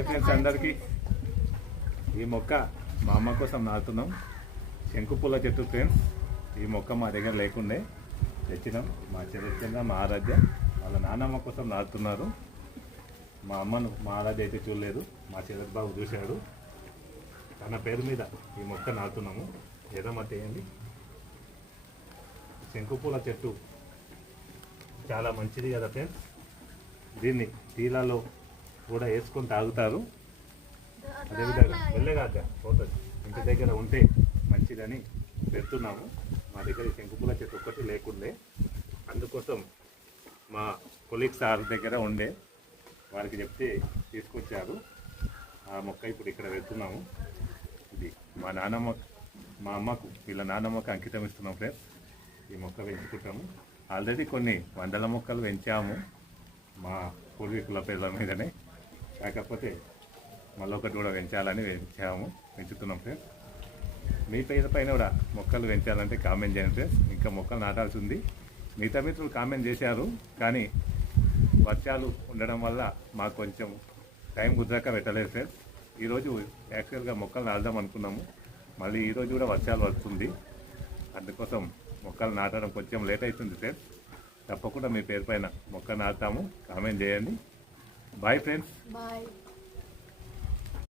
Hi friends అందరికీ. ఈ మొక్క మా అమ్మ కోసం నాటుతున్నాం. శంకుపూల చెట్టు ఫ్రెండ్స్. ఈ మొక్క మా దగ్గర లేకుండే తెచ్చినాం. మా చెల్లె మా ఆరాధ్య వాళ్ళ నాన్నమ్మ కోసం నాటుతున్నారు. మా అమ్మను మా ఆరాధ్య అయితే చూడలేదు, మా చెల్లె బాబు చూశాడు. తన పేరు మీద ఈ మొక్క నాటుతున్నాము. ఏదమ్మా చేయండి. శంకుపూల చెట్టు చాలా మంచిది కదా ఫ్రెండ్స్. దీన్ని టీలలో కూడా వేసుకొని తాగుతారు. అదేవిధంగా వెళ్ళగాక పోతుంది, ఇంటి దగ్గర ఉంటే మంచిదని పెడుతున్నాము. మా దగ్గర శంకుపూల చెట్టు ఒక్కటి లేకుండే, అందుకోసం మా కొలీగ్ సార్ దగ్గర ఉండే వారికి చెప్తే తీసుకొచ్చారు. ఆ మొక్క ఇప్పుడు ఇక్కడ పెడుతున్నాము. ఇది మా నాన్నమ్మ మా అమ్మకు వీళ్ళ నాన్నమ్మకు అంకితం ఇస్తున్నాం ఫ్రెండ్స్. ఈ మొక్క పెంచుకుంటాము. ఆల్రెడీ కొన్ని వందల మొక్కలు పెంచాము మా పూర్వీకుల పేర్ల మీదనే. కాకపోతే మళ్ళీ ఒకటి కూడా పెంచాలని పెంచుతున్నాం ఫ్రెండ్స్. మీ పేరు పైన కూడా మొక్కలు పెంచాలంటే కామెంట్ చేయండి ఫ్రెండ్స్. ఇంకా మొక్కలు నాటాల్సి ఉంది. మిగతా మిత్రులు కామెంట్ చేశారు, కానీ వర్షాలు ఉండడం వల్ల మాకు కొంచెం టైం కుదరక పెట్టలేదు ఫ్రెండ్స్. ఈరోజు యాక్చువల్గా మొక్కలు నాటుదాం అనుకున్నాము, మళ్ళీ ఈరోజు కూడా వర్షాలు వస్తుంది. అందుకోసం మొక్కలు నాటడం కొంచెం లేట్ అవుతుంది ఫ్రెండ్స్. తప్పకుండా మీ పేరు పైన మొక్క నాటుతాము, కామెంట్ చేయండి. Bye friends. బాయ్.